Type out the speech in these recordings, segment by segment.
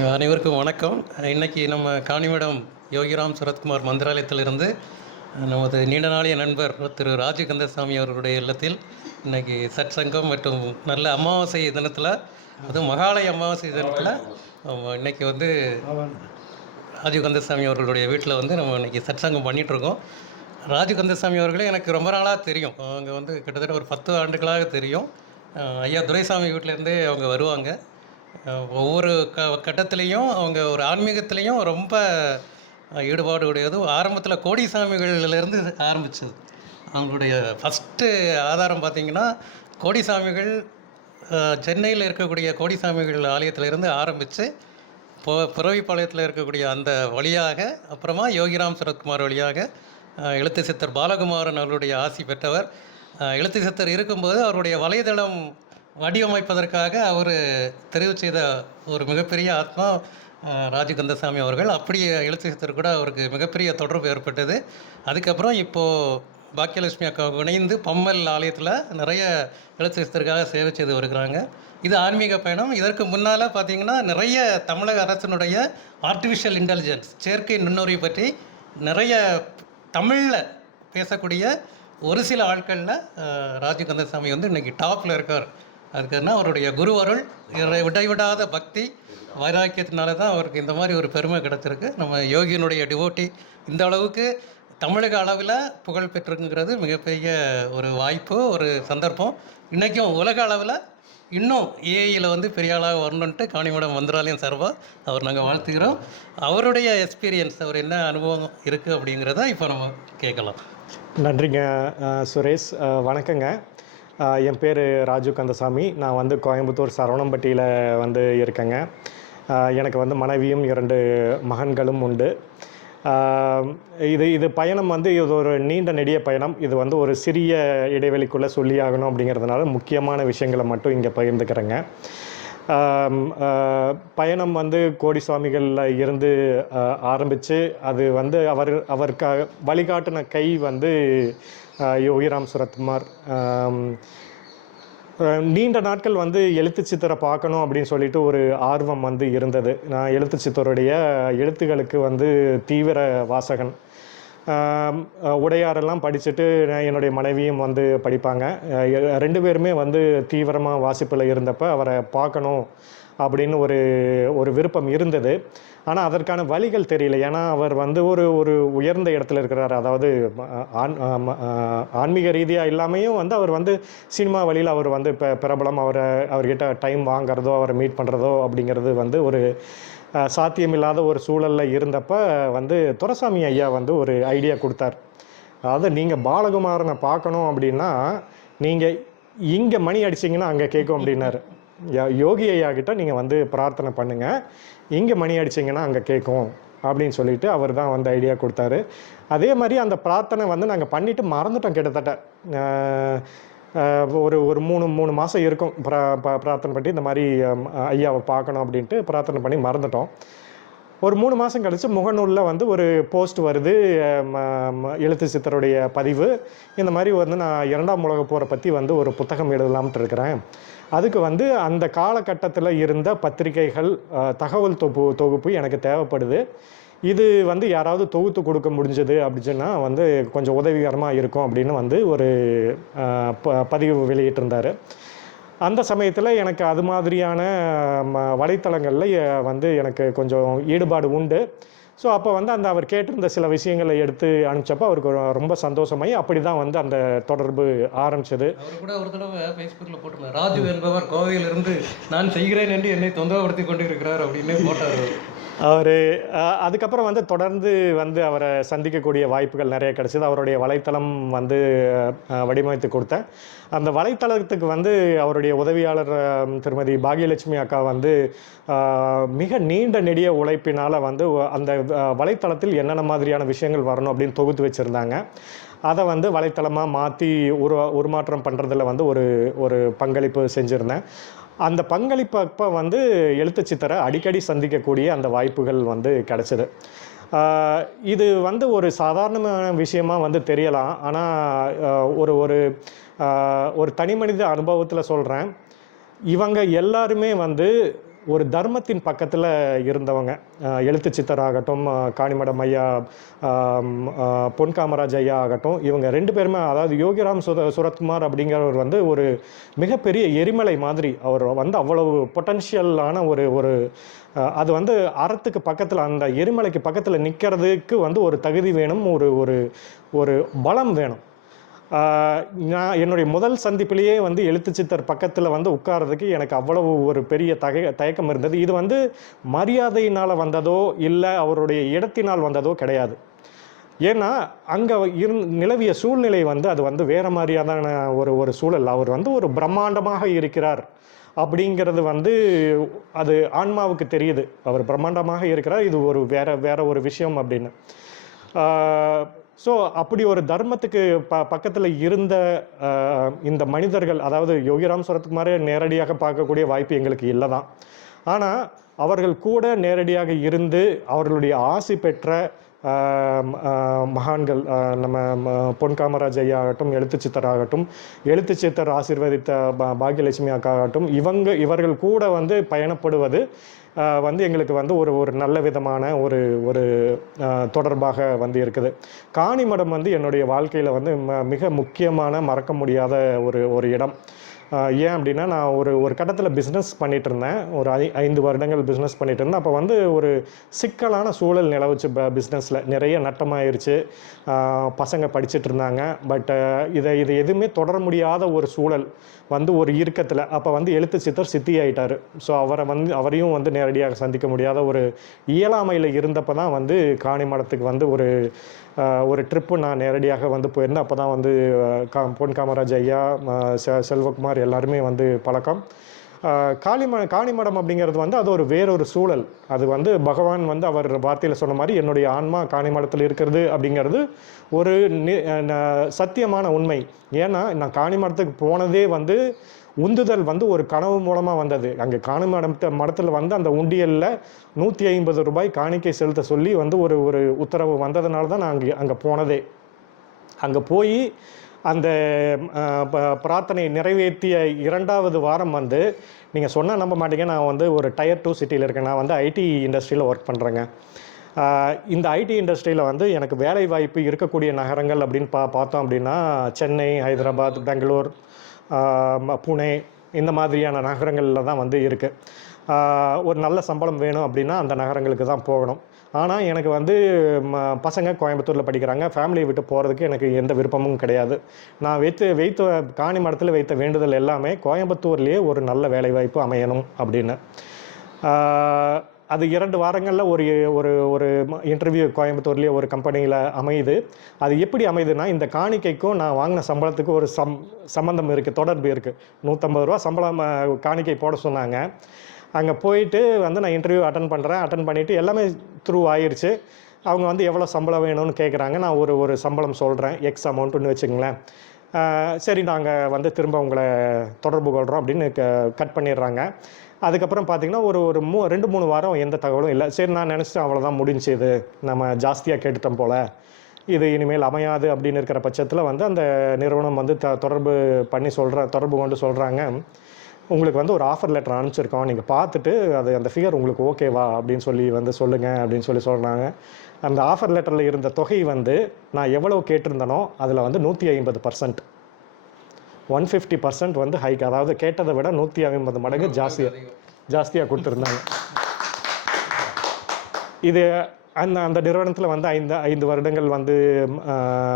அனைவருக்கும் வணக்கம். இன்னைக்கு நம்ம காணிமடம் யோகிராம் சரத்குமார் மந்திராலயத்திலிருந்து நமது நீண்ட நாளைய நண்பர் திரு ராஜகந்தசாமி அவர்களுடைய இல்லத்தில் இன்னைக்கு சற்சங்கம் மற்றும் நல்ல அமாவாசை தினத்தில், அதுவும் மகாலய அமாவாசை தினத்தில் இன்னைக்கு வந்து ராஜகந்தசாமி அவர்களுடைய வீட்டில் வந்து நம்ம இன்னைக்கு சற்சங்கம் பண்ணிகிட்ருக்கோம். ராஜகந்தசாமி அவர்களே எனக்கு ரொம்ப நாளாக தெரியும். அவங்க வந்து கிட்டத்தட்ட ஒரு 10 ஆண்டுகளாக தெரியும். ஐயா துரைசாமி வீட்டிலேருந்தே அவங்க வருவாங்க. ஒவ்வொரு கட்டத்துலேயும் அவங்க ஒரு ஆன்மீகத்துலேயும் ரொம்ப ஈடுபாடு உடையது. ஆரம்பத்தில் கோடி சாமிகள்லேருந்து ஆரம்பிச்சது. அவங்களுடைய ஃபஸ்ட்டு ஆதாரம் பார்த்திங்கன்னா, கோடி சாமிகள் சென்னையில் இருக்கக்கூடிய கோடி சாமிகள் ஆலயத்திலேருந்து ஆரம்பித்து பிறவிப்பாளையத்தில் இருக்கக்கூடிய அந்த வழியாக, அப்புறமா யோகிராம் சரத்குமார் வழியாக எழுத்து சித்தர் பாலகுமாரன் அவர்களுடைய ஆசி பெற்றவர். எழுத்து சித்தர் இருக்கும்போது அவருடைய வலைதளம் வடிவமைப்பதற்காக அவர் தெரிவு செய்த ஒரு மிகப்பெரிய ஆத்மா ராஜகந்தசாமி அவர்கள். அப்படியே எழுத்து சித்தர் கூட அவருக்கு மிகப்பெரிய தொடர்பு ஏற்பட்டது. அதுக்கப்புறம் இப்போது பாக்கியலட்சுமி அக்கா இணைந்து பம்மல் ஆலயத்தில் நிறைய எழுத்து சித்தருக்காக சேவை செய்து வருகிறாங்க. இது ஆன்மீக பயணம். இதற்கு முன்னால் பார்த்திங்கன்னா, நிறைய தமிழக அரசினுடைய ஆர்டிஃபிஷியல் இன்டெலிஜென்ஸ், செயற்கை நுண்ணறிவு பற்றி நிறைய தமிழில் பேசக்கூடிய ஒரு சில ஆட்களில் ராஜகந்தசாமி வந்து இன்றைக்கி டாப்பில் இருக்கார். அதுக்குன்னா அவருடைய குருவருள், விடைவிடாத பக்தி வைராக்கியத்தினால தான் அவருக்கு இந்த மாதிரி ஒரு பெருமை கிடச்சிருக்கு. நம்ம யோகியினுடைய டிவோட்டி இந்த அளவுக்கு தமிழக அளவில் புகழ் பெற்றுங்கிறது மிகப்பெரிய ஒரு வாய்ப்பு, ஒரு சந்தர்ப்பம். இன்றைக்கும் உலக அளவில் இன்னும் ஏஐயில் வந்து பெரிய ஆளாக வரணுன்ட்டு காணிமடம் மந்திராலயம் சார்பாக அவர் நாங்கள் வாழ்த்துக்கிறோம். அவருடைய எக்ஸ்பீரியன்ஸ், அவர் என்ன அனுபவம் இருக்குது அப்படிங்கிறத இப்போ நம்ம கேட்கலாம். நன்றிங்க சுரேஷ். வணக்கங்க. என் பேர் ராஜு கந்தசாமி. நான் வந்து கோயம்புத்தூர் சரவணம்பட்டியில் வந்து இருக்கேங்க. எனக்கு வந்து மனைவியும் 2 மகன்களும் உண்டு. இது பயணம் வந்து இது ஒரு நீண்ட நெடிய பயணம். இது வந்து ஒரு சிறிய இடைவெளிக்குள்ளே சொல்லியாகணும் அப்படிங்கிறதுனால முக்கியமான விஷயங்களை மட்டும் இங்கே பகிர்ந்துக்கிறேங்க. பயணம் வந்து கோடி சுவாமிகளில் இருந்து ஆரம்பித்து, அது வந்து அவருக்கு வழிகாட்டின கை வந்து யோகிராம் சரத்குமார். நீண்ட நாட்கள் வந்து எழுத்து சித்தரை பார்க்கணும் அப்படின்னு சொல்லிட்டு ஒரு ஆர்வம் வந்து இருந்தது. நான் எழுத்து சித்தருடைய எழுத்துக்களுக்கு வந்து தீவிர வாசகன். உடையாரெல்லாம் படிச்சுட்டு என்னுடைய மனைவியும் வந்து படிப்பாங்க. 2 பேருமே வந்து தீவிரமாக வாசிப்பில் இருந்தப்போ அவரை பார்க்கணும் அப்படின்னு ஒரு விருப்பம் இருந்தது. ஆனால் அதற்கான வழிகள் தெரியல. ஏன்னா அவர் வந்து ஒரு உயர்ந்த இடத்துல இருக்கிறார். அதாவது ஆன்மீக ரீதியாக இல்லாமையும் வந்து அவர் வந்து சினிமா வழியில் அவர் வந்து இப்போ பிரபலம். அவர்கிட்ட டைம் வாங்கிறதோ அவரை மீட் பண்ணுறதோ அப்படிங்கிறது வந்து ஒரு சாத்தியமில்லாத ஒரு சூழலில் இருந்தப்போ வந்து துரைசாமி ஐயா வந்து ஒரு ஐடியா கொடுத்தார். அதாவது நீங்கள் பாலகுமாரனை பார்க்கணும் அப்படின்னா நீங்கள் இங்கே மணி அடிச்சிங்கன்னா அங்கே கேட்கும் அப்படின்னாரு. யோகி ஐயா கிட்ட நீங்கள் வந்து பிரார்த்தனை பண்ணுங்கள், இங்கே மணி அடிச்சிங்கன்னா அங்கே கேட்கும் அப்படின்னு சொல்லிட்டு அவர் தான் வந்து ஐடியா கொடுத்தாரு. அதே மாதிரி அந்த பிரார்த்தனை வந்து நாங்கள் பண்ணிவிட்டு மறந்துட்டோம். கிட்டத்தட்ட ஒரு 3 மாதம் இருக்கும் பிரார்த்தனை பண்ணி இந்த மாதிரி ஐயாவை பார்க்கணும் அப்படின்ட்டு பிரார்த்தனை பண்ணி மறந்துட்டோம். ஒரு 3 மாதம் கழித்து முகநூலில் வந்து ஒரு போஸ்ட் வருது, எழுத்து சித்தருடைய பதிவு. இந்த மாதிரி வந்து நான் 2ஆம் உலகப் போரை பற்றி வந்து ஒரு புத்தகம் எழுதலாம்ட்டு இருக்கிறேன். அதுக்கு வந்து அந்த காலகட்டத்தில் இருந்த பத்திரிகைகள் தகவல் தொகுப்பு எனக்கு தேவைப்படுது. இது வந்து யாராவது தொகுத்து கொடுக்க முடிஞ்சது அப்படின்னா வந்து கொஞ்சம் உதவிகரமாக இருக்கும் அப்படின்னு வந்து ஒரு பதிவு வெளியிட்டிருந்தார். அந்த சமயத்தில் எனக்கு அது மாதிரியான வலைத்தளங்களில் வந்து எனக்கு கொஞ்சம் ஈடுபாடு உண்டு. ஸோ அப்போ வந்து அவர் கேட்டிருந்த சில விஷயங்களை எடுத்து அனுப்பிச்சப்போ அவருக்கு ரொம்ப சந்தோஷமாயி அப்படி தான் வந்து அந்த தொடர்பு ஆரம்பிச்சது. அவர் கூட ஒரு தடவை ஃபேஸ்புக்கில் போட்டிருந்தார், ராஜு என்பவர் கோவையிலிருந்து நான் செய்கிறேன் என்று என்னை தொந்தரப்படுத்தி கொண்டு இருக்கிறார் அப்படின்னு போட்டார். அவர் அதுக்கப்புறம் வந்து தொடர்ந்து வந்து அவரை சந்திக்கக்கூடிய வாய்ப்புகள் நிறைய கிடச்சிது. அவருடைய வலைத்தளம் வந்து வடிவமைத்து கொடுத்தேன். அந்த வலைத்தளத்துக்கு வந்து அவருடைய உதவியாளர் திருமதி பாகியலட்சுமி அக்கா வந்து மிக நீண்ட நெடிய உழைப்பினால் வந்து அந்த வலைத்தளத்தில் என்னென்ன மாதிரியான விஷயங்கள் வரணும் அப்படின்னு தொகுத்து வச்சுருந்தாங்க. அதை வந்து வலைத்தளமாக மாற்றி உருமாற்றம் பண்ணுறதுல வந்து ஒரு பங்களிப்பு செஞ்சுருந்தேன். அந்த பங்களிப்பப்போ வந்து எழுத்து சித்தரை அடிக்கடி சந்திக்கக்கூடிய அந்த வாய்ப்புகள் வந்து கிடச்சிது. இது வந்து ஒரு சாதாரணமான விஷயமா வந்து தெரியலாம். ஆனால் ஒரு தனி மனித அனுபவத்தில் சொல்கிறேன். இவங்க எல்லாருமே வந்து ஒரு தர்மத்தின் பக்கத்தில் இருந்தவங்க. எழுத்து சித்தராகட்டும், காணிமடம் ஐயா, பொன் காமராஜ் ஐயா ஆகட்டும், இவங்க 2 பேருமே, அதாவது யோகிராம் சுரத்குமார் அப்படிங்கிறவர் வந்து ஒரு மிகப்பெரிய எரிமலை மாதிரி. அவர் வந்து அவ்வளவு பொட்டன்ஷியலான ஒரு ஒரு அது வந்து அறத்துக்கு பக்கத்தில், அந்த எரிமலைக்கு பக்கத்தில் நிற்கிறதுக்கு வந்து ஒரு தகுதி வேணும், ஒரு ஒரு ஒரு பலம் வேணும். நான் என்னுடைய முதல் சந்திப்பிலேயே வந்து எழுத்து சித்தர் பக்கத்தில் வந்து உட்கார்றதுக்கு எனக்கு அவ்வளவு ஒரு பெரிய தயக்கம் இருந்தது. இது வந்து மரியாதையினால் வந்ததோ இல்லை அவருடைய இடத்தினால் வந்ததோ கிடையாது. ஏன்னா அங்கே நிலவிய சூழ்நிலை வந்து அது வந்து வேற மாதிரியான ஒரு ஒரு சூழல். அவர் வந்து ஒரு பிரம்மாண்டமாக இருக்கிறார் அப்படிங்கிறது வந்து அது ஆன்மாவுக்கு தெரியுது. அவர் பிரம்மாண்டமாக இருக்கிறார், இது ஒரு வேற வேற ஒரு விஷயம் அப்படின்னு. ஸோ அப்படி ஒரு தர்மத்துக்கு பக்கத்தில் இருந்த இந்த மனிதர்கள், அதாவது யோகிராம் சுரத்குமாரை நேரடியாக பார்க்கக்கூடிய வாய்ப்பு எங்களுக்கு இல்லை தான். ஆனால் அவர்கள் கூட நேரடியாக இருந்து அவர்களுடைய ஆசி பெற்ற மகான்கள், நம்ம பொன் காமராஜ் ஐயா ஆகட்டும், எழுத்து சித்தர் ஆகட்டும், எழுத்து சித்தர் ஆசீர்வதித்த பாக்யலட்சுமி அக்கா ஆகட்டும், இவர்கள் கூட வந்து பயணப்படுவது வந்து எங்களுக்கு வந்து ஒரு ஒரு நல்ல விதமான ஒரு ஒரு தொடர்பாக வந்து இருக்குது. காணிமடம் வந்து என்னுடைய வாழ்க்கையில் வந்து மிக முக்கியமான மறக்க முடியாத ஒரு ஒரு இடம். ஏன் அப்படின்னா, நான் ஒரு ஒரு கட்டத்தில் பிஸ்னஸ் பண்ணிகிட்டு இருந்தேன். ஒரு 5 வருடங்கள் பிஸ்னஸ் பண்ணிகிட்டு இருந்தேன். அப்போ வந்து ஒரு சிக்கலான சூழல் நிலவுச்சு. பிஸ்னஸில் நிறைய நட்டமாயிருச்சு. பசங்க படிச்சுட்டு இருந்தாங்க. பட் இதை எதுவுமே தொடர முடியாத ஒரு சூழல் வந்து ஒரு இறுக்கத்தில், அப்போ வந்து எழுத்து சித்தர் சித்தி ஆயிட்டார். ஸோ அவரையும் வந்து நேரடியாக சந்திக்க முடியாத ஒரு இயலாமையில் இருந்தப்போ தான் வந்து காணிமடத்துக்கு வந்து ஒரு ட்ரிப்பு நான் நேரடியாக வந்து போயிருந்தேன். அப்போ தான் வந்து பொன் காமராஜ் ஐயா, செல்வகுமார் எல்லாருமே வந்து பழக்கம். காணிமடம் அப்படிங்கிறது வந்து அது ஒரு வேறொரு சூழல். அது வந்து பகவான் வந்து அவர் வார்த்தையில் சொன்ன மாதிரி என்னுடைய ஆன்மா காணிமடத்தில் இருக்கிறது அப்படிங்கிறது ஒரு சத்தியமான உண்மை. ஏன்னா நான் காணிமடத்துக்கு போனதே வந்து உந்துதல் வந்து ஒரு கனவு மூலமாக வந்தது. அங்கே மடத்தில் வந்து அந்த உண்டியலில் 150 ரூபாய் காணிக்கை செலுத்த சொல்லி வந்து ஒரு ஒரு உத்தரவு வந்ததுனால தான் நான் அங்கே போனதே. அங்கே போய் அந்த பிரார்த்தனை நிறைவேற்றிய 2வது வாரம் வந்து, நீங்கள் சொன்னால் நம்ப மாட்டீங்க, நான் வந்து ஒரு Tier 2 சிட்டியில் இருக்கேன். நான் வந்து ஐடி இண்டஸ்ட்ரியில் ஒர்க் பண்ணுறேங்க. இந்த ஐடி இண்டஸ்ட்ரியில் வந்து எனக்கு வேலை வாய்ப்பு இருக்கக்கூடிய நகரங்கள் அப்படின்னு பார்த்தோம் அப்படின்னா, சென்னை, ஹைதராபாத், பெங்களூர், புனே, இந்த மாதிரியான நகரங்களில் தான் வந்து இருக்குது. ஒரு நல்ல சம்பளம் வேணும் அப்படின்னா அந்த நகரங்களுக்கு தான் போகணும். ஆனால் எனக்கு வந்து பசங்க கோயம்புத்தூரில் படிக்கிறாங்க. ஃபேமிலியை விட்டு போகிறதுக்கு எனக்கு எந்த விருப்பமும் கிடையாது. நான் வைத்த காணிமடத்தில் வைத்த வேண்டுதல் எல்லாமே கோயம்புத்தூர்லேயே ஒரு நல்ல வேலைவாய்ப்பு அமையணும் அப்படின்னு. அது 2 வாரங்களில் ஒரு ஒரு ஒரு இன்டர்வியூ கோயம்புத்தூர்லேயே ஒரு கம்பெனியில் அமையுது. அது எப்படி அமையுதுன்னா, இந்த காணிக்கைக்கும் நான் வாங்கின சம்பளத்துக்கு ஒரு சம்பந்தம் இருக்குது, தொடர்பு இருக்குது. 150 ரூபா சம்பளம் காணிக்கை போட சொன்னாங்க. அங்கே போயிட்டு வந்து நான் இன்டர்வியூ அட்டன் பண்ணிவிட்டு எல்லாமே த்ரூ ஆயிடுச்சு. அவங்க வந்து எவ்வளோ சம்பளம் வேணும்னு கேட்குறாங்க. நான் ஒரு சம்பளம் சொல்கிறேன், எக்ஸ் அமௌண்ட்டுன்னு வச்சுங்களேன். சரி, நாங்கள் வந்து திரும்ப உங்களை தொடர்பு கொள்கிறோம் அப்படின்னு கட் பண்ணிடுறாங்க. அதுக்கப்புறம் பார்த்திங்கன்னா ஒரு 2-3 வாரம் எந்த தகவலும் இல்லை. சரி, நான் நினச்சிட்டேன் அவ்வளோதான், முடிஞ்சு, இது நம்ம ஜாஸ்தியாக கேட்டுட்டோம் போல், இது இனிமேல் அமையாது அப்படின்னு இருக்கிற பட்சத்தில் வந்து அந்த நிறுவனம் வந்து தொடர்பு கொண்டு சொல்கிறாங்க, உங்களுக்கு வந்து ஒரு ஆஃபர் லெட்டர் அனுப்பிச்சிருக்கோம், நீங்கள் பார்த்துட்டு அந்த ஃபிகர் உங்களுக்கு ஓகேவா அப்படின்னு சொல்லி வந்து சொல்லுங்கள் அப்படின்னு சொல்கிறாங்க. அந்த ஆஃபர் லெட்டரில் இருந்த தொகை வந்து நான் எவ்வளோ கேட்டிருந்தனோ அதில் வந்து 150%, 150% வந்து ஹைக். அதாவது கேட்டதை விட 150 மடங்கு ஜாஸ்தியாக கொடுத்துருந்தாங்க. இது அந்த நிறுவனத்தில் வந்து 5 வருடங்கள் வந்து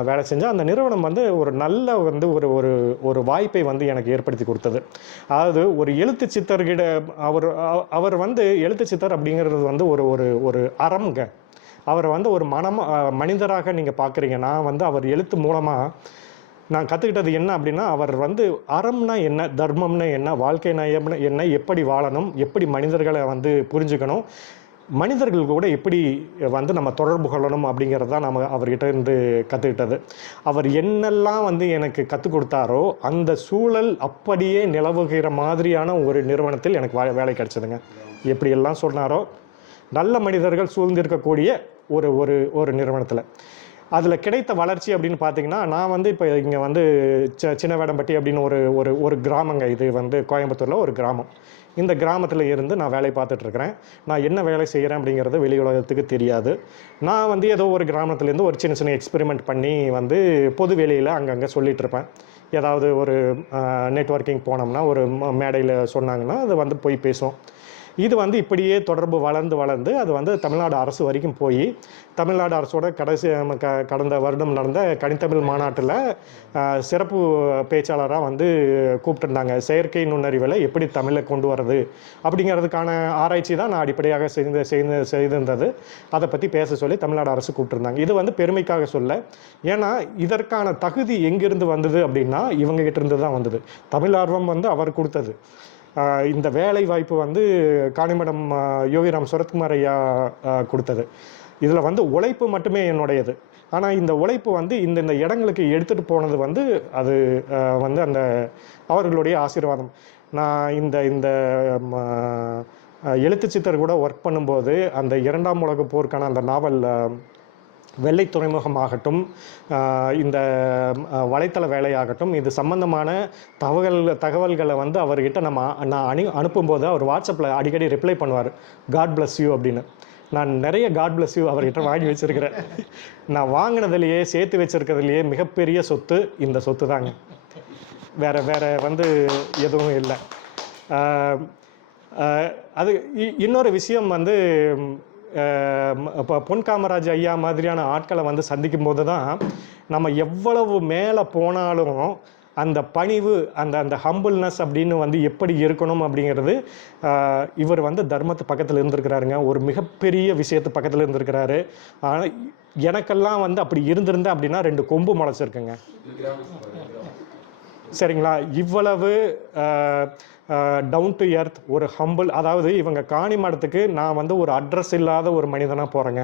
வேலை செஞ்சேன். அந்த நிறுவனம் வந்து ஒரு நல்ல வந்து ஒரு வாய்ப்பை வந்து எனக்கு ஏற்படுத்தி கொடுத்தது. அதாவது ஒரு எழுத்து சித்தர்கிட்ட அவர் வந்து எழுத்து சித்தர் அப்படிங்கிறது வந்து ஒரு அறம்ங்க. அவரை வந்து ஒரு மனிதராக நீங்கள் பார்க்குறீங்க. நான் வந்து அவர் எழுத்து மூலமாக நான் கற்றுக்கிட்டது என்ன அப்படின்னா, அவர் வந்து அறம்னா என்ன, தர்மம்னா என்ன, வாழ்க்கை நயம்னா என்ன, எப்படி வாழணும், எப்படி மனிதர்களை வந்து புரிஞ்சுக்கணும், மனிதர்கள் கூட எப்படி வந்து நம்ம தொடர்பு கொள்ளணும் அப்படிங்கிறது தான் நம்ம அவர்கிட்ட இருந்து கற்றுக்கிட்டது. அவர் என்னெல்லாம் வந்து எனக்கு கற்றுக் கொடுத்தாரோ அந்த சூழல் அப்படியே நிலவுகிற மாதிரியான ஒரு நிறுவனத்தில் எனக்கு வேலை கிடைச்சதுங்க. எப்படியெல்லாம் சொன்னாரோ, நல்ல மனிதர்கள் சூழ்ந்திருக்கக்கூடிய ஒரு நிறுவனத்தில். அதில் கிடைத்த வளர்ச்சி அப்படின்னு பார்த்தீங்கன்னா, நான் வந்து இப்போ இங்கே வந்து சின்ன வேடம்பட்டி அப்படின்னு ஒரு கிராமங்க. இது வந்து கோயம்புத்தூரில் ஒரு கிராமம். இந்த கிராமத்தில் இருந்து நான் வேலை பார்த்துட்ருக்கிறேன். நான் என்ன வேலை செய்கிறேன் அப்படிங்கிறது வெளி உலகத்துக்கு தெரியாது. நான் வந்து ஏதோ ஒரு கிராமத்துலேருந்து ஒரு சின்ன சின்ன எக்ஸ்பெரிமெண்ட் பண்ணி வந்து பொது வெளியில் அங்கங்கே சொல்லிகிட்ருப்பேன். ஏதாவது ஒரு நெட்வொர்க்கிங் போனோம்னா ஒரு மேடையில் சொன்னாங்கன்னா அது வந்து போய் பேசும். இது வந்து இப்படியே தொடர்பு வளர்ந்து அது வந்து தமிழ்நாடு அரசு வரைக்கும் போய் தமிழ்நாடு அரசோட கடந்த வருடம் நடந்த கனித்தமிழ் மாநாட்டில் சிறப்பு பேச்சாளராக வந்து கூப்பிட்டுருந்தாங்க. செயற்கை நுண்ணறிவில் எப்படி தமிழை கொண்டு வர்றது அப்படிங்கிறதுக்கான ஆராய்ச்சி தான் நான் அடிப்படையாக செய்திருந்தது. அதை பற்றி பேச சொல்லி தமிழ்நாடு அரசு கூப்பிட்டுருந்தாங்க. இது வந்து பெருமைக்காக சொல்ல, ஏன்னா இதற்கான தகுதி எங்கிருந்து வந்தது அப்படின்னா இவங்ககிட்ட இருந்து தான் வந்தது. தமிழ் ஆர்வம் வந்து அவர் கொடுத்தது. இந்த வேலை வாய்ப்பு வந்து காணிமடம் யோகிராம் சுரத்குமார் ஐயா கொடுத்தது. இதில் வந்து உழைப்பு மட்டுமே என்னுடையது. ஆனால் இந்த உழைப்பு வந்து இந்த இடங்களுக்கு எடுத்துகிட்டு போனது வந்து அது வந்து அந்த அவர்களுடைய ஆசீர்வாதம். நான் இந்த எழுத்து சித்தர் கூட ஒர்க் பண்ணும்போது அந்த 2ஆம் உலகப் போருக்கான அந்த நாவல் வெள்ளை துறைமுகமாகட்டும், இந்த வலைத்தள வேலையாகட்டும், இது சம்பந்தமான தகவல்களை வந்து அவர்கிட்ட நான் அனுப்பும்போது அவர் வாட்ஸ்அப்பில் அடிக்கடி ரிப்ளை பண்ணுவார், காட் பிளஸ் யூ அப்படின்னு. நான் நிறைய காட் பிளஸ் யூ அவர்கிட்ட வாங்கி வச்சுருக்கிறேன். நான் வாங்கினதுலேயே சேர்த்து வச்சுருக்கிறதுலையே மிகப்பெரிய சொத்து இந்த சொத்து தாங்க. வேறு வந்து எதுவும் இல்லை. அது இன்னொரு விஷயம் வந்து இப்போ பொன் காமராஜ் ஐயா மாதிரியான ஆட்களை வந்து சந்திக்கும் போது தான் நம்ம எவ்வளவு மேலே போனாலும் அந்த பணிவு, அந்த ஹம்பிள்னஸ் அப்படின்னு வந்து எப்படி இருக்கணும் அப்படிங்கிறது. இவர் வந்து தர்மத்து பக்கத்தில் இருந்திருக்கிறாருங்க, ஒரு மிகப்பெரிய விஷயத்து பக்கத்தில் இருந்திருக்கிறாரு. ஆனால் எனக்கெல்லாம் வந்து அப்படி இருந்திருந்தேன் அப்படின்னா 2 கொம்பு முளைச்சிருக்குங்க. சரிங்களா? இவ்வளவு டவுன் டு எர்த், ஒரு ஹம்பிள். அதாவது இவங்க காணி மடத்துக்கு நான் வந்து ஒரு அட்ரஸ் இல்லாத ஒரு மனிதனாக போகிறேங்க.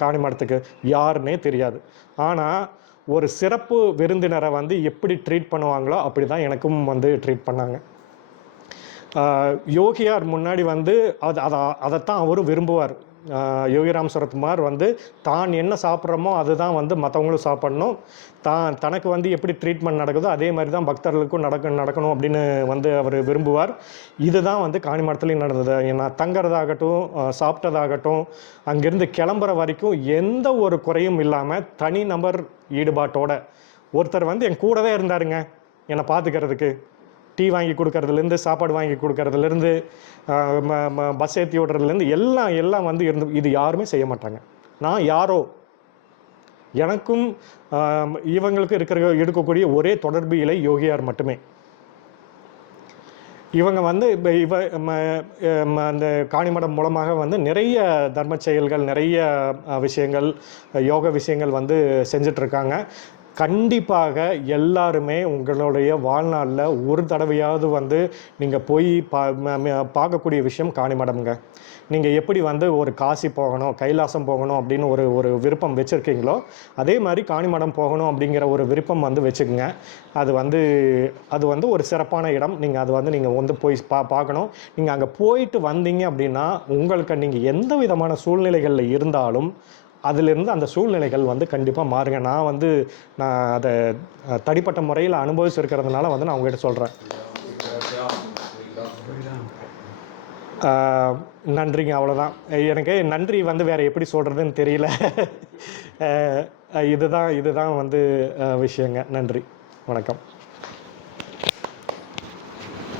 காணி மடத்துக்கு யாருன்னே தெரியாது. ஆனால் ஒரு சிறப்பு விருந்தினரை வந்து எப்படி ட்ரீட் பண்ணுவாங்களோ அப்படி தான் எனக்கும் வந்து ட்ரீட் பண்ணாங்க. யோகியார் முன்னாடி வந்து அதைத்தான் அவரும் விரும்புவார். யோகிராம் சுரத்குமார் வந்து தான் என்ன சாப்பிட்றோமோ அதுதான் வந்து மற்றவங்களும் சாப்பிட்ணும், தனக்கு வந்து எப்படி ட்ரீட்மெண்ட் நடக்குதோ அதே மாதிரி தான் பக்தர்களுக்கும் நடக்கணும் அப்படின்னு வந்து அவர் விரும்புவார். இதுதான் வந்து காணிமடத்துலேயும் நடந்தது. நான் தங்கிறதாகட்டும், சாப்பிட்டதாகட்டும், அங்கேருந்து கிளம்புற வரைக்கும் எந்த ஒரு குறையும் இல்லாமல் தனி நபர் ஈடுபாட்டோட ஒருத்தர் வந்து என் கூடவே இருந்தாருங்க. என்னை பார்த்துக்கிறதுக்கு டீ வாங்கி கொடுக்கறதுலேருந்து, சாப்பாடு வாங்கி கொடுக்கறதுலேருந்து, பஸ் ஏற்றி விடுறதுலேருந்து எல்லாம் வந்து இது யாருமே செய்ய மாட்டாங்க. நான் யாரோ, எனக்கும் இவங்களுக்கும் இருக்கக்கூடிய ஒரே தொடர்பு இலை யோகியார் மட்டுமே. இவங்க வந்து இப்போ அந்த காணிமடம் மூலமாக வந்து நிறைய தர்ம செயல்கள், நிறைய விஷயங்கள், யோக விஷயங்கள் வந்து செஞ்சிட்ருக்காங்க. கண்டிப்பாக எல்லாருமே உங்களுடைய வாழ்நாளில் ஒரு தடவையாவது வந்து நீங்கள் போய் பார்க்கக்கூடிய விஷயம் காணிமடம்ங்க. நீங்கள் எப்படி வந்து ஒரு காசி போகணும், கைலாசம் போகணும் அப்படின்னு ஒரு விருப்பம் வச்சுருக்கீங்களோ அதே மாதிரி காணிமடம் போகணும் அப்படிங்கிற ஒரு விருப்பம் வந்து வச்சுக்கோங்க. அது வந்து ஒரு சிறப்பான இடம். நீங்கள் வந்து போய் பார்க்கணும். நீங்கள் அங்கே போயிட்டு வந்தீங்க அப்படின்னா உங்களுக்கு நீங்கள் எந்த விதமான சூழ்நிலைகளில் இருந்தாலும் அதிலிருந்து அந்த சூழ்நிலைகள் வந்து கண்டிப்பாக மாறுங்க. நான் அதை தனிப்பட்ட முறையில் அனுபவிச்சிருக்கிறதுனால வந்து நான் உங்கள்கிட்ட சொல்கிறேன். நன்றிங்க, அவ்வளோதான். எனக்கு நன்றி வந்து வேறு எப்படி சொல்கிறதுன்னு தெரியல. இதுதான் வந்து விஷயங்க. நன்றி, வணக்கம்.